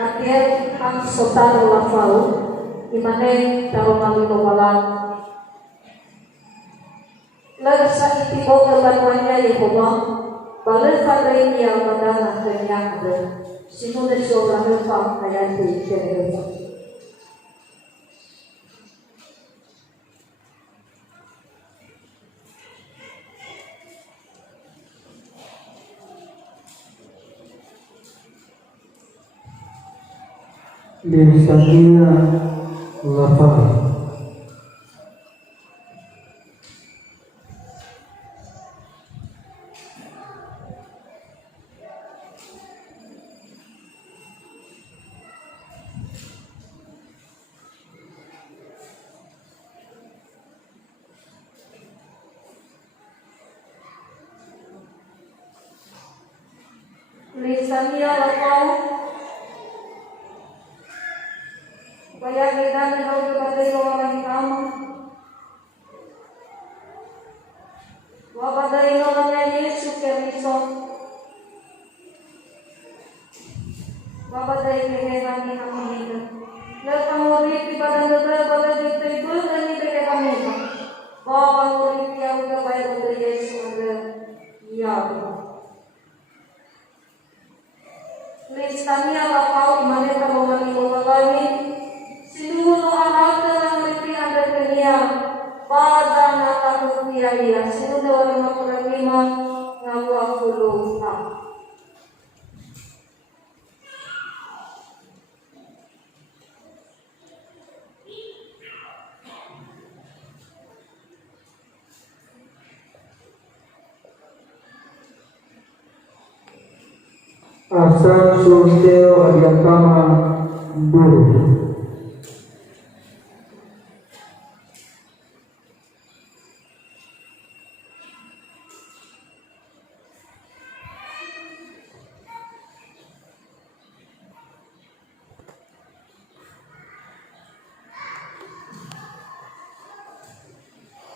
artian ang sultan lafau imane daromali bawalan lersa itibo kebanwanya Yehova balik pada ini yang mendanah kenyang sinune seorang lefam ayat di Yehova. Lisannya lapar. Lisannya lapar. Kaya kita menjauh kepada orang kamu, kepada orangnya Yesus Kristus, kepada kehidupan kami ini. Lepas murid pada negara pada diterima dan diberi kami. Bapak murid yang sudah baik untuk Yesus ada, ya. Lisannya lapau imane kalau menimba lagi. Sinuno anak terang mesti ada kenia pada nata rupiah dia sinuno orang makan lima ngawa puluh Asal sunteo adiakama dulu.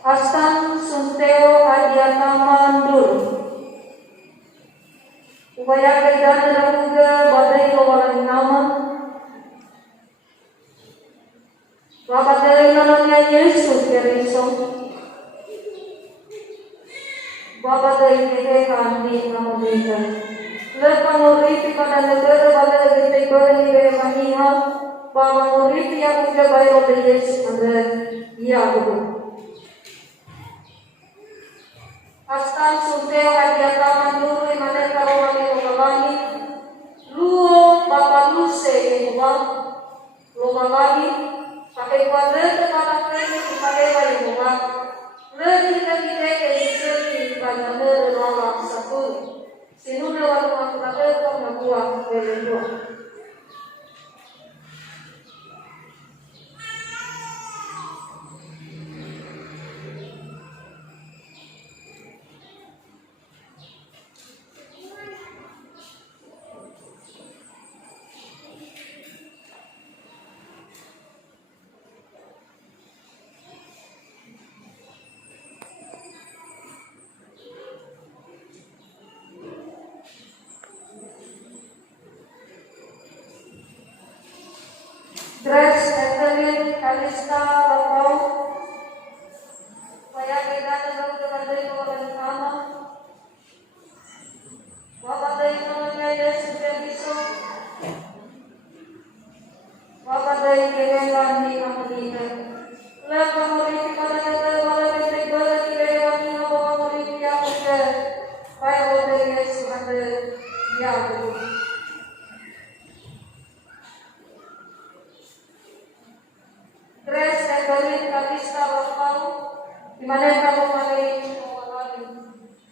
Asam sunteo adiakama dulu. Upaya kita dilakukan badai kawalan nama. Bapak dari namanya Yesus Kristus. Bapak dari kehidupan di nama kita. Lepas murid pada negara pada kita beri bermania. Bapak murid yang sudah baik oleh Yesus ada dia betul. Astan sunteo adiakama dulu imane kalau wali lomalagi luo bapa luse Yehova lomalagi pakai kuadrat kepala kiri pakai wali Yehova lebih kita keisi pada nerala satu sinuna wali makhluk kau buat berdua. Grace Evelyn Kalista Lapau Kaya kita dalam kepada orang sama Bapak dari namanya Yesus Kristus Bapak dari kehidupan di kami ini Lepas murid pada negara pada detik berarti lewati Bapak murid yang sudah baik oleh Yesus ada ya betul. Grace Evelyn Kalista Lapau dimana kamu mari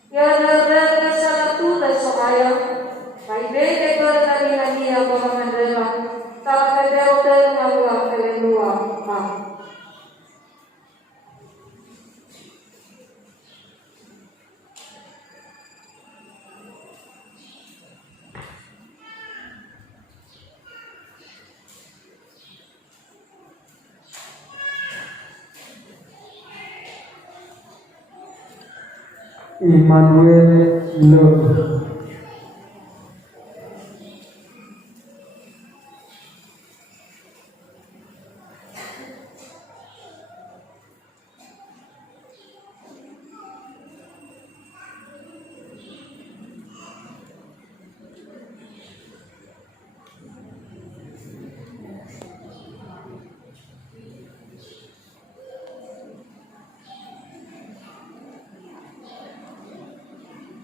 ya neraka satu dan soaya baik dek dari lagi apa mengandalkan tak ada hotel ngaluan kelendua Emmanuel Love.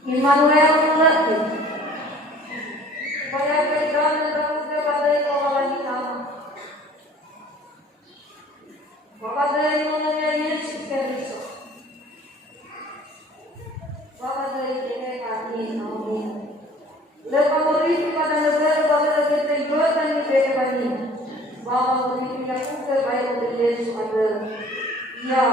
Immanuel lagi. Supaya kita mendapat pada kawalan kita. Kepada yang Yesus Kristus. Kepada kita kami amin. Lepas beri kepada negara kepada kita dan kita kami. Bahwa beri kita baik untuk Yesus ada. Ya,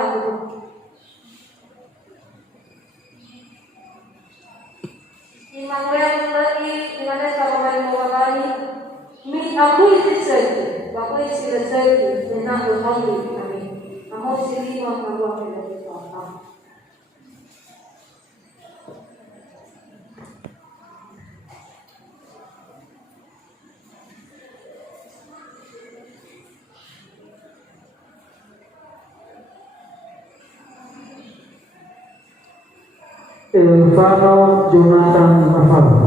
Immanuel lagi dimana kawan mewakili mi aku itu saja, bapak itu saja tentang berhenti kami. Kamu sendiri mengawal dari Tuhan. Elvano Jonathan Rafael.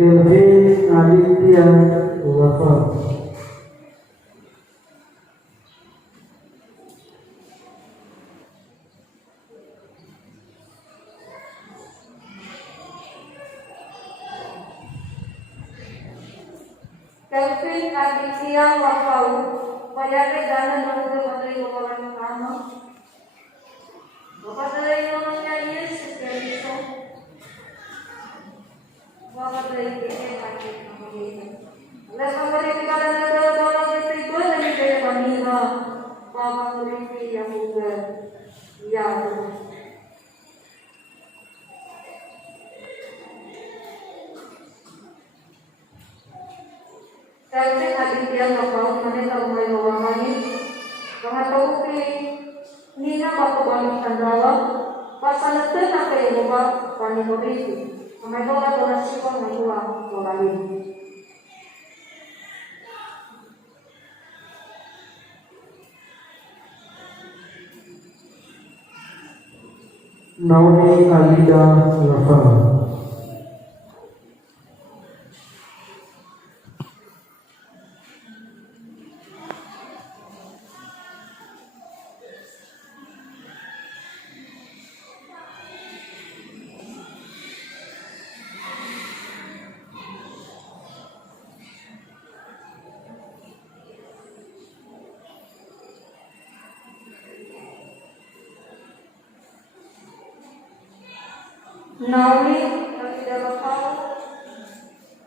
Kelvin Aditya Rafael. Kelvin Aditya Rafael, mayake dana nunggu menteri keuangan utama. Bapak dari namanya Yesus Kristus. Bapak dari kita kami amin. Oleh pemberi kepada negara Bapak dari Tuhan dan kita kami Bapak beri yang juga ya. Kelvin Aditya Rafael mana tahu main orang Mga taupi ni na mapabalik ang dawa pasanatan na kayo ba panimorito may mga donasyon na iwa moralin. Naomi Alida Rafael. Naomi Alida Rafael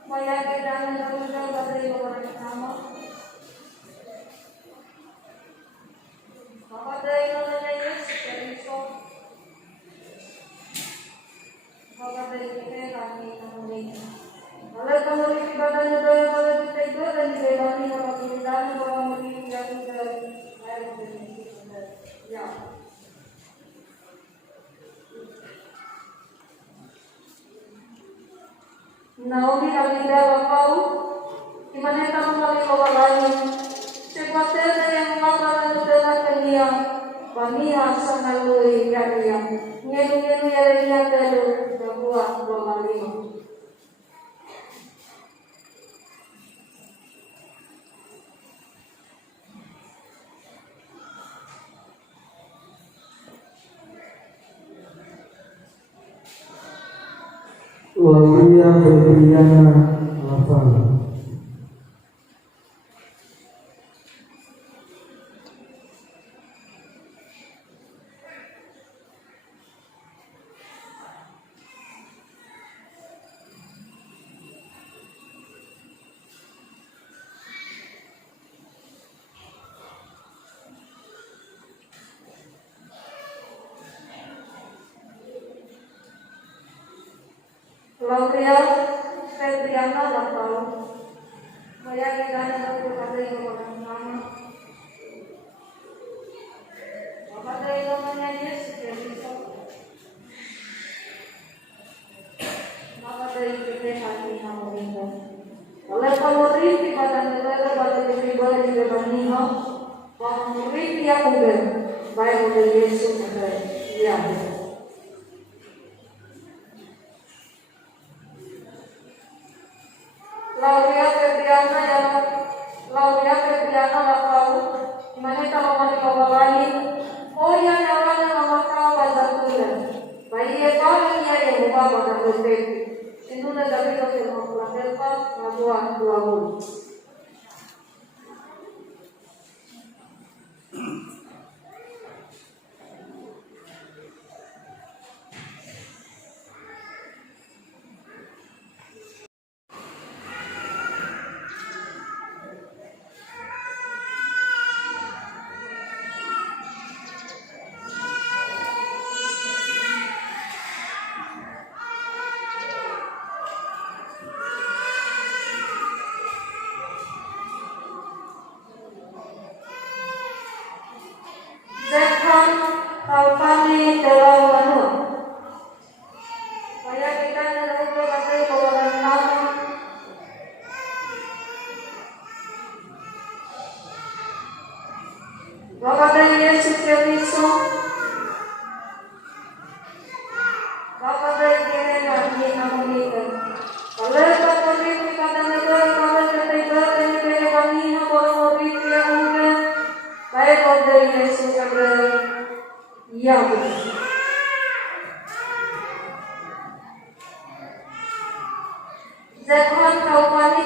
mayake dana nunggu menteri keuangan utama. Bapak dari namanya Yesus Kristus. Bapak dari kita kami amin. Oleh pemberi ibadah negara pada kita itu dan dibebani nama pemerintahan bahwa memberi yang juga air ya. Naomi Alida Rafael, di mana kamu kali bawa lagi? Sebuah yang mengalami dalam dunia, bani asal naluri yang nyelunya Lauria Febriana Rafael. Lauria Febriana Rafael. Bayangkan kepada yang nama. Kepada yang namanya Yesus Kristus. Maka dari kita hati nama kita. Oleh pemurih pada negara pada pribadi pribadi pemurih yang muda baik oleh Yesus ada dia. Lauria Febriana Rafael. Mana kalau mati lagi? Oh ya nyawa nama kau pada tulen. Bayi kau ini yang ubah pada tulen. Itu dah dari kau yang mempelajari ngabuan dua bulan. Zefran Alfani dalam menu. Saya kita dari berbagai kawasan nama. Bapak dari Yesus Kristus. Bapak dari Kirena di nama kita. Kalau bapak dari kita dan negara kalau kita dari kami orang orang yang muda. Baik dari Yesus ada ya benar. Zefran Alfani